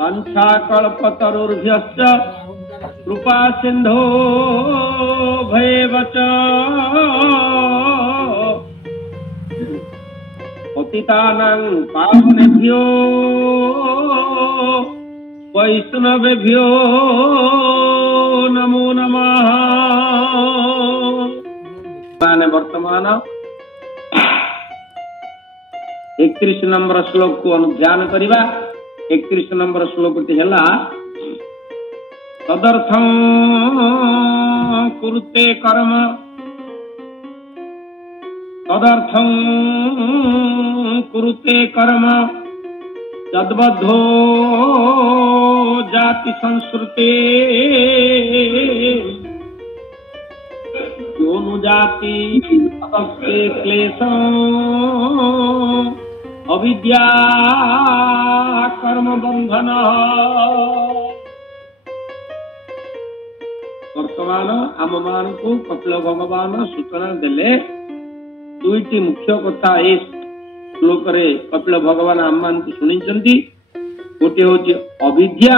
वाञ्छाकल्पतरुर्भ्यश्च कृपा सिन्धो भैव च पतितानां पावनेभ्यो वैष्णवेभ्यो नमो नमः। वर्तमान 31 नंबर श्लोक को अनुध्यान करिबा। 31 नंबर श्लोक टी हला तदर्थं कुरुते कर्म तदर्थं कुरुते कर्म तद्बद्धो जाति संस्कृते योनुजाति अपस्ते क्लेशं अविद्या कर्म बंधन। वर्तमान आम मान को कपिल भगवान सूचना देले दुईटी मुख्य कथा ए श्लोक रे कपिल भगवान आम मान को सुनिचंती। गोटे होची अविद्या,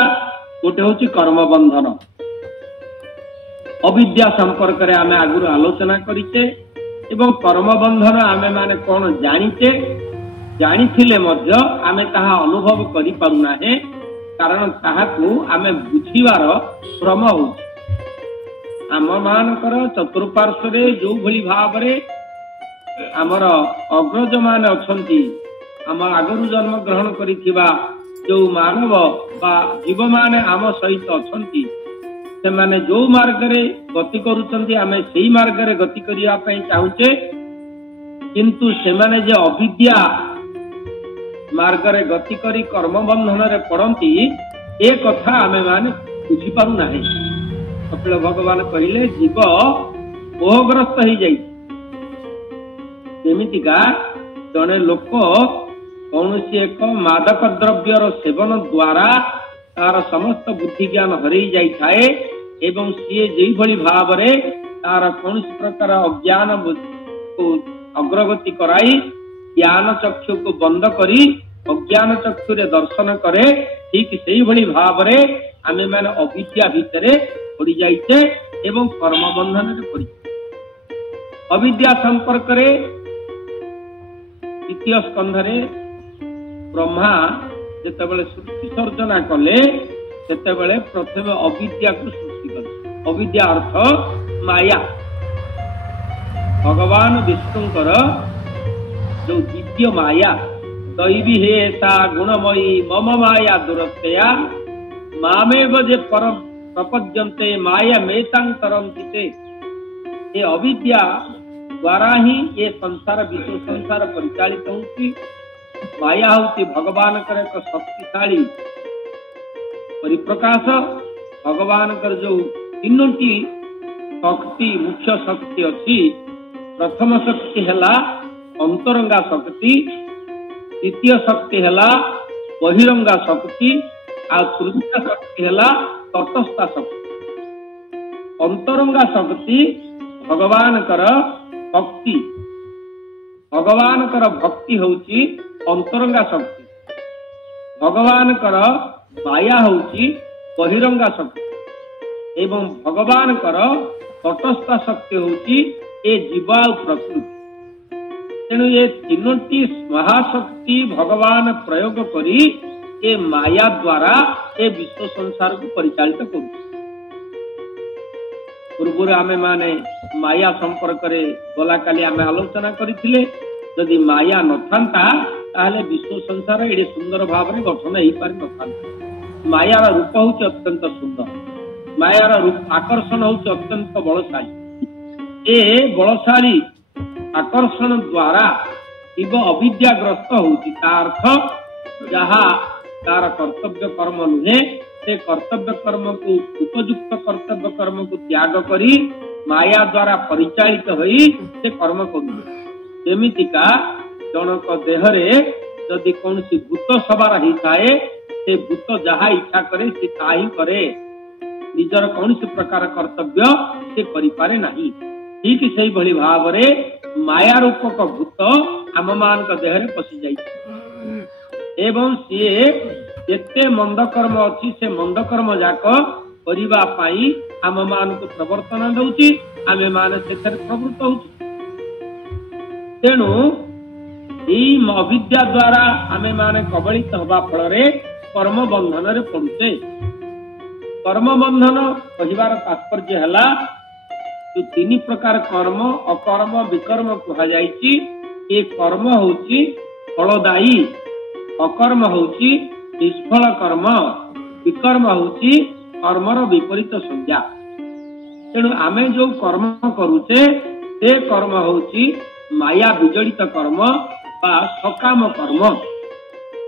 गोटे होची कर्म बंधन। अविद्या संपर्क रे आमे आगुर आलोचना करिचे एवं कर्म बंधन आमे माने कोन जानिचे, जानिथिले मध्य आमे ताहा अनुभव करि पारुना है, कारण ताहाकू आमे बुझिवार श्रम होची। आम मानकर चतुर्पार्श्व जो भली भाव रे आमर अग्रज मान अछंती, आम आगरु जन्म ग्रहण करिथिबा जो मानव बा जीव माने आम सहित अछंती, से माने जो मार्ग रे गति करूचंती आमे सेही मार्ग रे गति करिया पई चाहूचे, किंतु से माने जे अविद्या मार्ग रे गति करी कर्म बंधन रे पड़ंती ए कथा आमे माने बुझी पारु नाही। कपिल भगवान कहिले जीव मोहग्रस्त हो जाई। जेमितिका जने लोक कौनसी एक मादक द्रव्यर सेवन द्वारा तार समस्त बुद्धि ज्ञान हरई जाई थाए एवं सीए जेई भली भाव रे तार कौनसी प्रकार अज्ञान को अग्रगति कराई ज्ञान चक्षु को बंद करी अज्ञान चक्षु रे दर्शन करे, ठीक सेही भली भाव रे आमे माने अविद्या भितरे पड़ी जाइछे एवं कर्म बंधन रे पड़ी। अविद्या संपर्क रे द्वितीय स्कंध रे ब्रह्मा जेतेबेले सृष्टि सर्जना कले सेतेबेले प्रथम अविद्या को सृष्टि कले। अविद्या अर्थ माया। भगवान विष्णुकर जो दिव्य माया दैवी हे सा गुणमयी मम माया दुरत्यया मामेव जे परम प्रपद्यन्ते माया मेतांतरन्ति। ये अविद्या द्वारा ही ये संसार विश्व संसार परिचालित होती। माया होती भगवान कर एक शक्तिशाली परिप्रकाश। भगवान कर जो तीनोटी शक्ति मुख्य शक्ति अच्छी, प्रथम शक्ति हैला अंतरंगा शक्ति, द्वितीय शक्ति हैला बहिरंगा शक्ति आ तृतीय शक्ति हैला तटस्थ शक्ति। अंतरंगा शक्ति भगवान कर भक्ति, भगवान कर भक्ति होची अंतरंगा शक्ति, भगवान कर माया होची बहिरंगा शक्ति एवं भगवान कर तटस्थ शक्ति होची ए जीवा प्रकृति। तेणु ये तीनोटी महाशक्ति भगवान प्रयोग करी ए माया द्वारा ए विश्व संसार को परिचालित करू। पूर्व आमे माने माया संपर्क रे गला काली आमे आलोचना करिथिले। यदि माया नथांता ताहले विश्व संसार एडे सुंदर भाव रे गठन हेई पारि नथांता। मायार रूप होची अत्यंत सुंदर, मायार रूप आकर्षण होची अत्यंत बलशाली। ए बलशाली आकर्षण द्वारा जीव अविद्याग्रस्त होची। अर्थ जहा तार कर्तव्य कर्म नुहे से कर्तव्य कर्म को उपयुक्त कर्तव्य कर्म को त्याग करी माया द्वारा परिचालित होई से कर्म करू। जेमितिका जनक देहरे यदि कौनसी भूत सवार ही थाए से भूत जहा इच्छा करे से ताही करे, निजर कौनसी प्रकार कर्तव्य से करि पारे नाही। ठीक सेही भली भाव रे माया रूपक भूत आम मान देहरे पशि जाई एवं सीए एते मंद कर्म अच्छी से मंद कर्म जाक करबा पाई आम मान को प्रवर्तन दउची आमे माने सेथर प्रवृत्त होउची। तेणु अविद्या द्वारा आमे माने कबलित हवा फल कर्म बंधन रे पड़ुचे। कर्म बंधन कहिबार तात्पर्य हला जो तीन प्रकार कर्म अकर्म विकर्म कहा जायछि। ए कर्म होउची फलदायी, अकर्म होउची निष्फल कर्म, विकर्म होउची कर्मर विपरीत संज्ञा। तेणु आमे जो कर्म करूचे से कर्म होउची माया विजड़ित कर्म बा सकाम कर्म।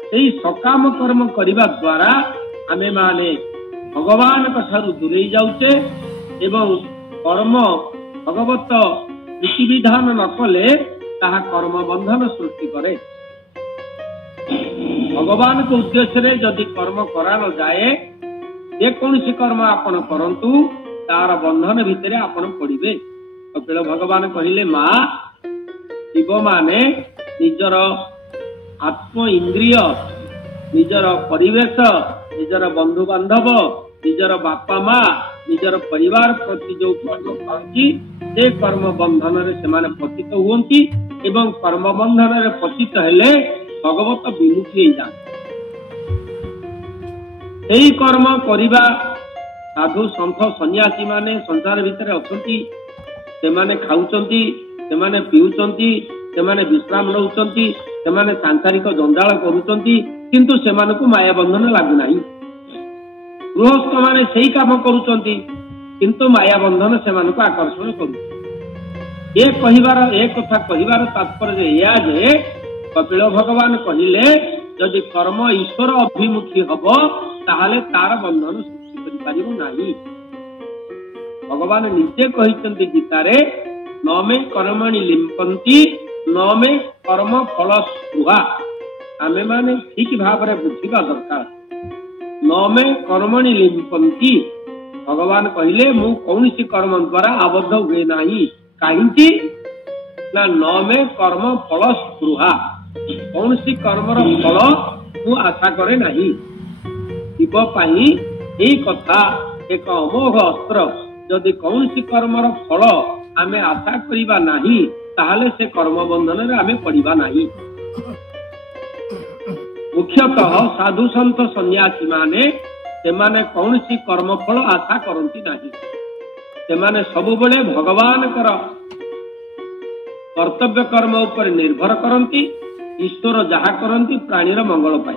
सेही सकाम कर्म करिबा द्वारा आमे माने भगवान ठारू दूरेई जाउचे एवं कर्म भगवत विधिविधान न कले ताहा कर्म बंधन सृष्टि करे। भगवान को उद्देश्य रे जदि कर्म करा न जाए जेकोसी कर्म आपण करंतु तार बंधन भितर आपण पड़िबे। कपिल भगवान कहिले माँ जीव माने निजर आत्म इंद्रिय निजर परिवेश निजर बंधु बांधव निजर बापा माँ निजर परिवार प्रति जो कर्म करती से कर्म बंधन रे सेमाने पतित हुअंती एवं कर्म बंधन रे पतित हेले भगवत विमुखी जाते। एही कर्म करिबा साधु संत सन्यासी माने संसार भितर अछंती। सेमाने खाउचंती, सेमाने पिउचंती, सेमाने विश्राम नउचंती, सेमाने सांसारिक जंजाल करूचंती किंतु सेमानकु माया बंधन लागु नाही। गृहस्थ माने सेही काम करूचंती किंतु माया बंधन सेमानकु आकर्षण करू। ए कथा कहिबार तात्पर्य या जे कपिल भगवान कहिले जदि कर्म ईश्वर अभिमुखी हब ताहले तार बंधन सृष्टि करि पारिबो नाही। भगवान निजे कहिसंती गीतारे न मे कर्मणि लिंपन्ति न मे कर्म फल स्पृहा। आमे माने ठीक भाव रे बुझिबा दरकार। न मे कर्मणि लिंपन्ति भगवान कहिले मु कौनसी कर्म द्वारा आबद्ध हुए नाही। काहिंची ना न मे कर्म फल स्पृहा कौनसी कर्मर फल मु आशा करे नाही। जीव पाई एई कथा एक अमोघ अस्त्र। जदि कौनसी कर्मर फल आमे आशा करिबा नाही ताहले से कर्म बंधन रे आमे पड़िबा नाही। मुख्यतः साधु संत सन्यासी माने सेमाने कौनसी कर्म फल आशा करती नाही। सेमाने सबुबले भगवान कर कर्तव्य कर्म उपर निर्भर करती। ईश्वर जहा करती प्राणीर मंगल पाए।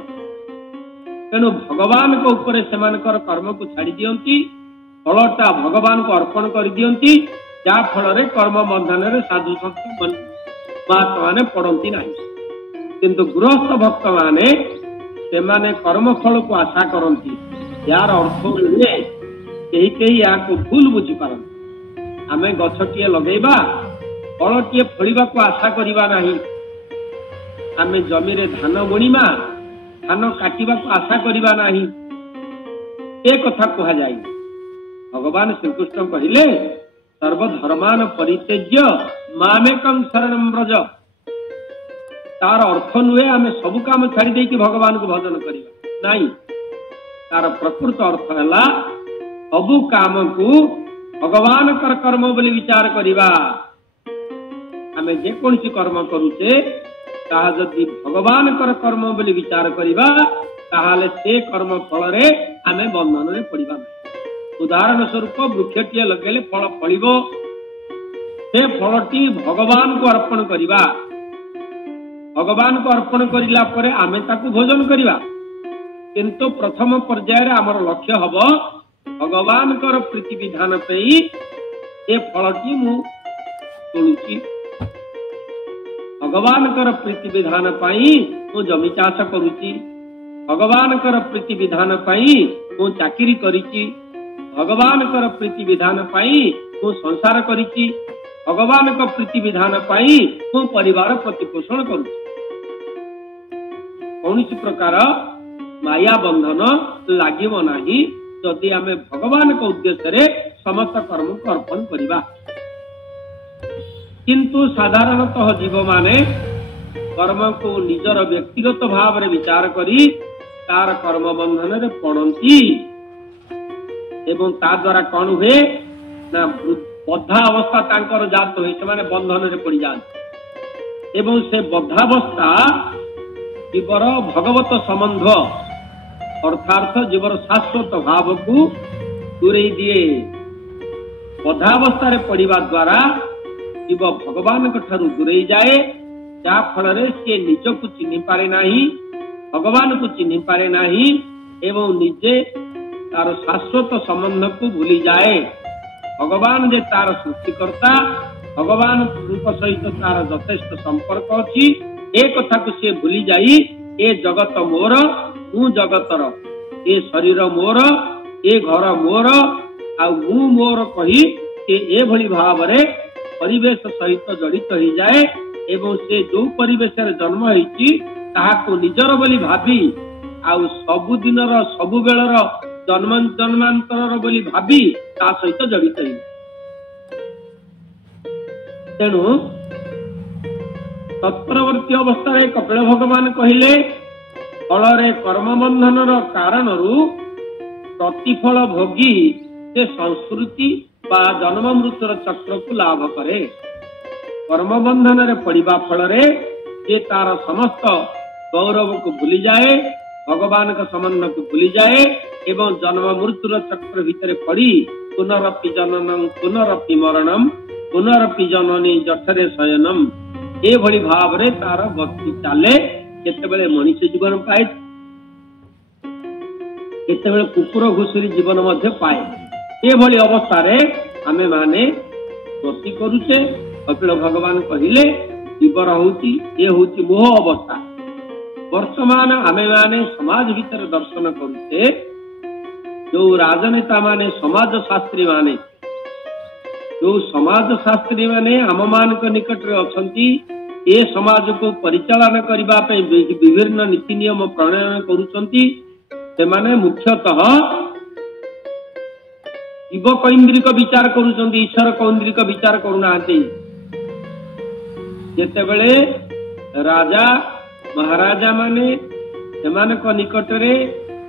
तेणु भगवान को ऊपर सेमानकर कर्म को छाड़ी दियंती। फलटा भगवान को अर्पण कर दियंती जा फल रे कर्म बंधन रे साधु संत महात्मा माने पड़ती नाही। किंतु गृहस्थ भक्त माने सेमाने कर्म फल को आशा करती। यार अर्थ ये कहीं या को भूल बुझी पारती। आमे गछटिए लगेबा फलटिए फलिबा को आशा करिबा नाही। आमे जमी रे धान बुणीमा धान काटिबा को आशा करिबा नाही। ए कथा कहा जाय। भगवान श्री कृष्ण कहिले सर्वधर्मान परित्यज्य मामेकं शरणं व्रज। तार अर्थ नुहे आमे सब काम छाड़ी देकी भगवान को भजन करिबा नाही। तार प्रकृत अर्थ है सबु काम को भगवान कर कर्म बोली विचार करिबा। आमे जे कोनसी कर्म करूचे ताहा जदि भगवान कर कर्म बोली विचार करिबा ताहाले से कर्म फल रे आमे बंधन रे पड़िबा। उदाहरण स्वरूप वृक्षटिए लगेले फल फलिबो। से फलटी भगवान को अर्पण करिबा। भगवान को अर्पण करिला परे आमे ताकू भोजन करिबा। किंतु प्रथम पर्याय आमर लक्ष्य हब भगवान कर प्रीति विधान पई ए फलटी मु तोलुची। भगवान कर प्रीति विधान पाई मु जमी चाष करूची। भगवान कर प्रीति विधान पाई मु चाकरी करिची। भगवान कर प्रीति विधान पाई मु संसार करिची। भगवान का प्रीति विधान पाई मु परिवार प्रतिपोषण करूची। कौनसी प्रकार माया बंधन लागिब नाही जदि आमे भगवान को उद्देश्य रे समस्त कर्म को अर्पण करिबा। किंतु साधारणतः जीव माने कर्म को निजर व्यक्तिगत भाव रे विचार करी तार कर्म बंधन रे पड़ती एवं ता द्वारा कौन हुए ना बद्धा अवस्था तांकर जात हुए से बंधन रे पड़ जाते एवं से बद्धावस्था जीवर भगवत संबंध अर्थात जीवर शाश्वत भाव को दूरे दिए। बद्धावस्था पड़ा द्वारा जीव भगवान दूरे जाए जा फल सी निज को चिन्ह पारे नहीं भगवान को चिन्ह पारे नहीं एवं निजे तार शाश्वत संबंध को भूली जाए। भगवान जे तार सृष्टिकर्ता भगवान सहित तार यथेष्ट संपर्क अच्छी ए कथा को सी भूली जाई ए जगत मोर मु जगतर ए शरीर मोर ए घर मोर आ मु मोर कही ए भली भाव रे परिवेश सहित जड़ित हो जाए एवं से जो परिवेश जन्म होती ताहाको निजर बोली भावी आउ सबु दिनर सबु बेलर जन्मांतर बोली भावी ता सहित जड़ित हो। तेणु तत्परवर्ती अवस्था कपिल भगवान कहले फल कर्म बंधन कारण प्रतिफल भोगी से संस्कृति बा जन्म मृत्युर चक्र को लाभ करे। कर्म बंधन रे पड़िबा फल रे जे तार समस्त गौरव को भूली जाए भगवान का संबंध को भूली जाए एवं जन्म मृत्युर चक्र भीतर पड़ी पुनरपि जननम पुनरपि मरणम पुनरपि जननी जठरे शयनम ए भली भाव रे तार गति चाले। केतेबेले मनुष्य जीवन पाए केतेबेले कुकुर घुसुरी जीवन मध्य पाए ए भली अवस्था रे आमे माने गति करूचे। कपिल भगवान कहले जीवर होची ए होची मोह अवस्था। वर्तमान आमे माने समाज भीतर दर्शन करूचे जो राजनेता माने समाज शास्त्री माने जो समाज शास्त्री माने आम मान निकट रे अछंती ए समाज को परिचालन करबा पे विभिन्न नीति नियम प्रणयन करूचंती से माने मुख्यतः जीव कौंद्रिक विचार करूचंती ईश्वर कौंद्रिक विचार करूनांती। जेतेबेले राजा महाराजा माने सेमानक निकट रे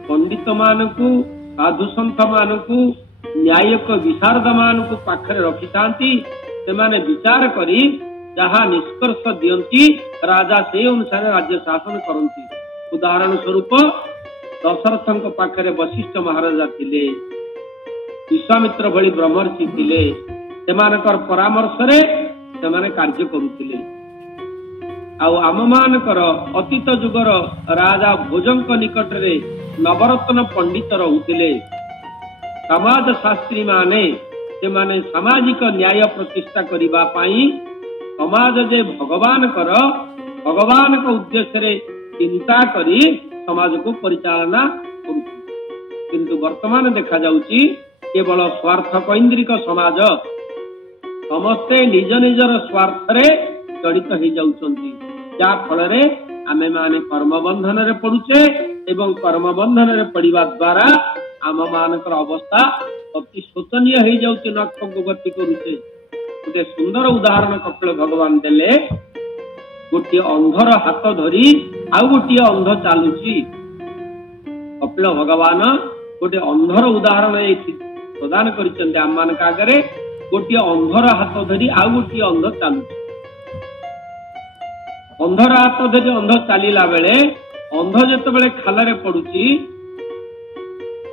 पंडित मानकु साधु संत मानकु न्यायिक विशारद मानकु पाखरे रखितांती सेमाने विचार करी जहाँ निष्कर्ष दियंती राजा से अनुसार राज्य शासन करती। उदाहरण स्वरूप दशरथंक पाखरे वशिष्ठ महाराजा थिले विश्वामित्र भली ब्रह्मर्षि थिले सेमानकर परामर्श रे सेमाने कार्य करुथिले। आउ आम मानकर अतीत जुगर राजा भोजंक निकट रे नवरत्न पंडित रहुथिले। समाज शास्त्री माने सेमाने सामाजिक न्याय प्रतिष्ठा करिबा पाई समाज जे भगवान को उद्देश्य रे चिंता करी समाज को परिचालना करुथि। किंतु वर्तमान देखा जाउची केवल स्वार्थ केंद्रिक समाज समस्ते निज निजर स्वार्थ रे जड़ित हो जाउचंती जा फल रे आमे माने कर्म बंधन रे पड़ुचे एवं कर्म बंधन रे पड़िबा द्वारा आम मानकर अवस्था अति शोचनीय हो जाउची नरक को गति करुचे। गोटे सुंदर उदाहरण कपिल भगवान देले गोटे अंधर हाथ धरी आउ गोटे अंध चालुची। कपिल भगवान गोटे अंधर उदाहरण प्रदान करिसेंते आम मान आगे गोटे अंधर हाथ धरी आउ गोटे अंध चालुची। अंधर हाथ धरी अंध चलला बेले अंध जेतेबेले खालरे पड़ुची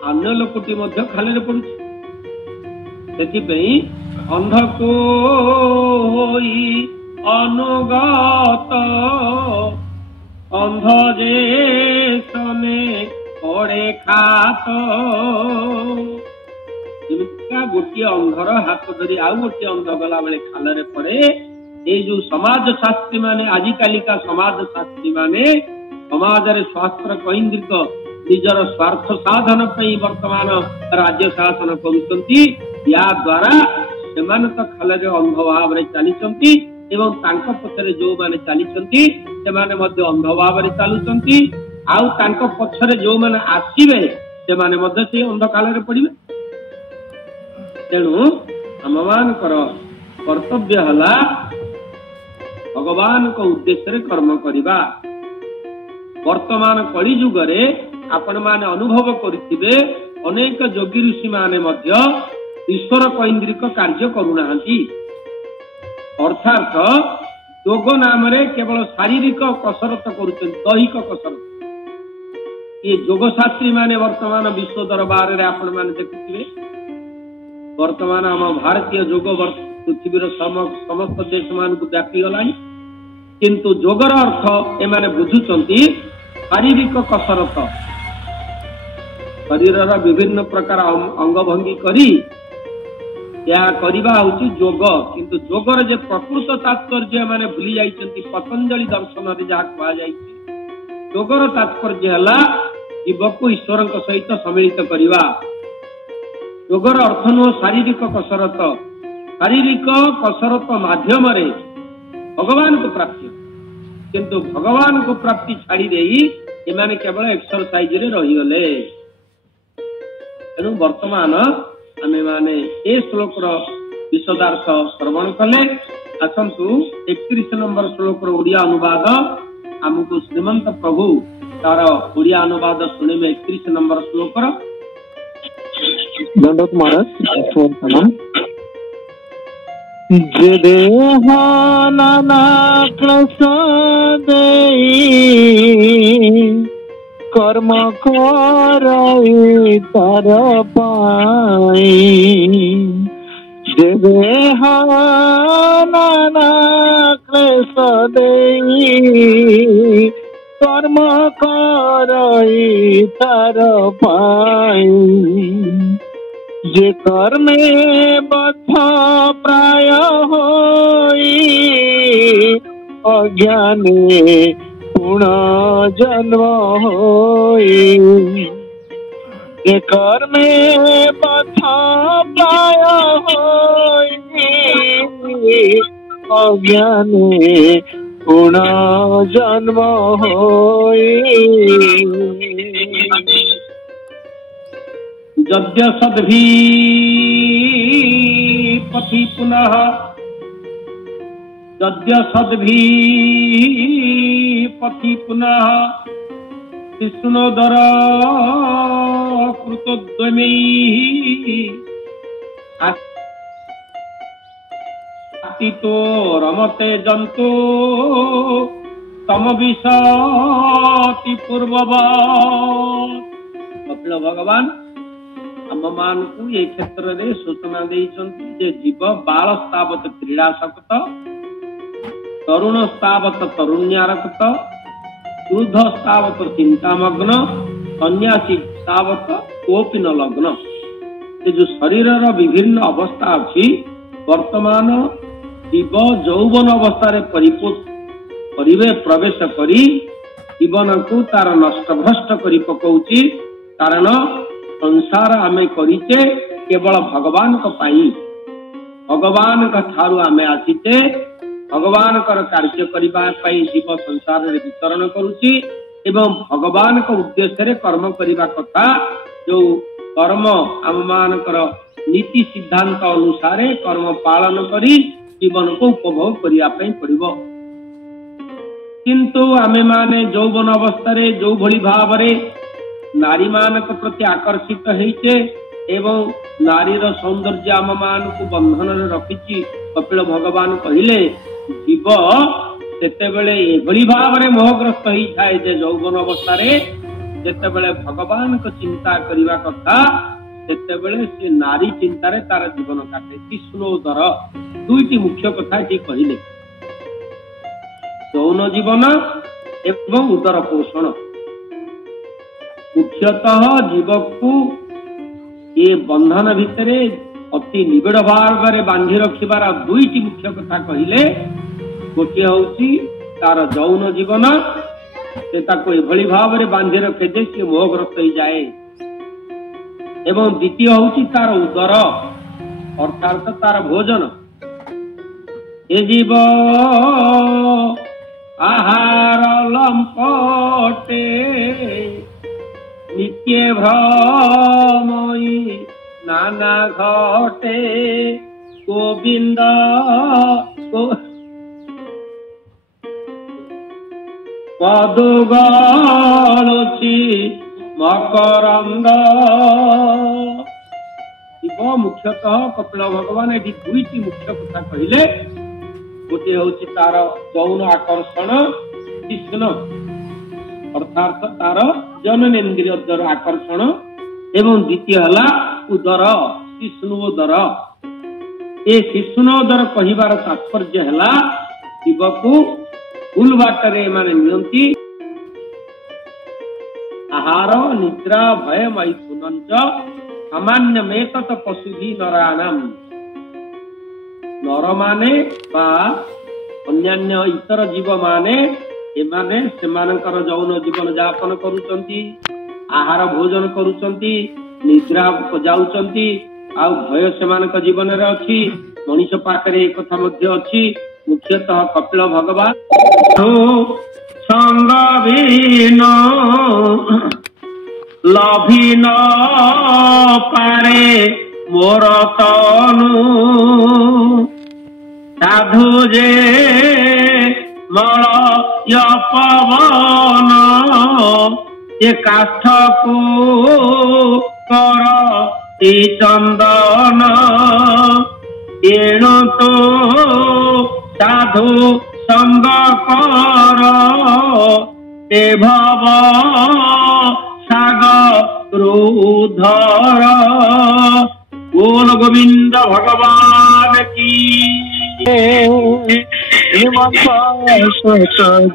अन्य लोकटी मध्य खालरे पड़ुची। सेथिपई अंध को होई अनुगत अंध जे सने पड़े खात। गोटे अंधर हाथ धरी आउ गोटे अंध गला बेले खालरे पड़े। ये जो समाज शास्त्री माने आजिकालिका समाज शास्त्री माने समाज रे शास्त्र केंद्रिक निजर स्वार्थ साधन पई वर्तमान राज्य शासन करुचंती। या द्वारा सेमान तो खालरे अंध भाव रे चलीचंती एवं तांको पछरे जो माने चलीचंती सेमाने मध्य अंध भाव रे चालुचंती। आउ तांको पछरे जो माने आसीबे सेमाने मध्य से अंध कालरे पड़िबे। तेणु आम मानकर कर्तव्य हला भगवान को उद्देश्य रे कर्म करिबा। वर्तमान कली जुग रे आपण माने अनुभव करिथिबे अनेक योगी ऋषि माने मध्य ईश्वर कैंद्रिक कार्य करूनाहांती। अर्थात योग नाम रे केवल शारीरिक कसरत करुछन, दैहिक कसरत। ये योग शास्त्री माने वर्तमान विश्व दरबार रे आपण माने देखुथिबे वर्तमान आम भारतीय योग पृथ्वीर समस्त देश मान को व्यापी गलानी, किंतु योगर अर्थ एमाने बुझुचंती शारीरिक कसरत, शरीरर विभिन्न प्रकार अंग भंगी करी या करिबा होची योग। किंतु योगर जे प्रकृत तात्पर्य माने भूली जाइचंती पतंजलि दर्शन रे जा कहा जाइछि। योगर तात्पर्य हला जीव को ईश्वर सहित सम्मिलित करिबा। योगर अर्थ नु शारीरिक कसरत, शारीरिक कसरत माध्यम रे भगवान को प्राप्ति, किंतु भगवान को प्राप्ति छाड़ी देई एमाने केवल एक्सरसाइज रे रही गले। तेणु वर्तमान आमे माने ए श्लोक रो विशदार्थ श्रवण कले। आसंतु 31 नंबर श्लोक रो ओडिया अनुवाद हमको श्रीमंत प्रभु तार ओडिया अनुवाद सुने में 31 नंबर श्लोक रो दंडोत महाराज जे देहा नाना प्रसादे कर्म करई तार पाई। जे देहा नाना प्रसादे कर्म करई तार पाई। जे कर्मे बद्ध प्राय होई अज्ञाने पुनः जन्म होई। जे कर्मे बद्ध प्राय होई अज्ञाने पुनः जन्म होई। यद्य सद्भी पथि पुनः, यद्य सद्भी पथि पुनः विष्णुदर कृतोद्यमे तो रमते जंतो तम विशति पूर्ववत्। कपिल भगवान आम मान को ये क्षेत्र रे सूचना देइछंती जे जीव बाल स्तावत क्रीड़ासक्त, तरुण स्तावत तरुण्यारक्त, वृद्ध स्तावत चिंतामग्न, सन्यासी स्तावत कोपि न लग्न। ये जो शरीर विभिन्न अवस्था अछि वर्तमान जीव यौवन अवस्था रे प्रवेश करी जीवन को तार नष्ट भ्रष्ट करी पकौची। कारण संसार आमे करिचे केवल भगवान को पाई, भगवान का थारु आमे आसीचे भगवान कर कार्य करिबा पाई जीव संसार रे विचरण करूची एवं भगवान को उद्देश्य रे कर्म करिबा कथा। जो कर्म आम मानकर नीति सिद्धांत अनुसार कर्म पालन करी जीवन को उपभोग करिया पाई पड़िबो। किंतु आमे माने यौवन अवस्था रे जो भली भाव रे नारी मान प्रति आकर्षित होइचे एवं नारीर सौंदर्य आम मान को बंधन रे रखिची। कपिल भगवान कहिले जीव सेतेबेले एभली भाव रे मोहग्रस्त होई थाए जे यौवन अवस्था रे जेतेबेले भगवान को चिंता करिवा कथा सेतेबेले से नारी चिंता रे तार जीवन काटे। कृष्णोदर दुईटी मुख्य कथा जी कहिले, यौन जीवन एवं उदर पोषण। मुख्यतः जीव को ये बंधन भितर अति निबिड़ भाव में बांधि रखिबार दुईटी मुख्य कथा कहिले। गोटे हूँ तार यौन जीवन, से ताको एभली भाव में बांधि रखे जे सी मोहग्रस्त हो जाए, एवं द्वितीय हूँ तार उदर अर्थात तार भोजन। ए जीव आहार लंपटे नित्य भ्रमई नाना घटे गोविंद पद गलुची मकरंद शिव मुख्यतः कपिल भगवान ये दुईटी मुख्य कथा कहले गोटे हूँ तार यौन आकर्षण कृष्ण अर्थात तार जननेन्द्रिय द्वार आकर्षण एवं द्वितीय है उदर शिष्णुदर ये शिष्णुदर कहबार तात्पर्य है शिव को भूल बाटरे माने नियंती आहार निद्रा भय मैथुन सामान्य में तत् पशुधि नराणाम नर माने बा अन्यान्य इतर जीव माने एमाने सेमानकर यौन जीवन यापन करुचंती आहार भोजन करुचंती निद्रा जाउचंती आ भय सेमानक जीवन रे अछि मनुष्य पाखरे एक कथा मध्य अछि मुख्यतः कपिल भगवान संग बिन लभी न पारे मोर तनु साधु जे मलय पवन ये काष्ठ को कर चंदन एणु तो साधु संग कर ते भव सागर उधर बोल गोविंद भगवान की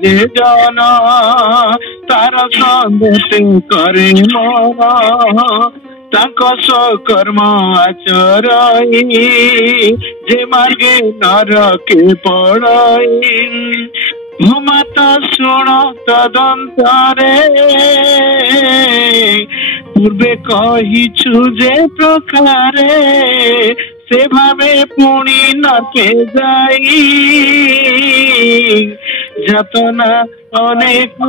जे जाना तार संगते करे मन सकर्म आचरई जे मार्गे नरके पड़ई मत शुण तदंतरे पूर्वे कहिछु जे प्रकारे से भावे पुणी नके जाई जतना अनेक